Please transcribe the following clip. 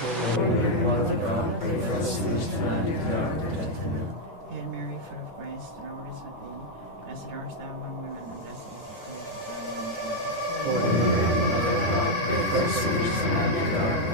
Holy Mother of God, pray for us sinners now and at the hour of our death. Amen. Hail Mary, full of grace, the Lord is with thee. Blessed art thou among women, and blessed is the fruit of thy womb, Jesus. Holy Mary, Mother of God, pray for us sinners now and at the hour of our death.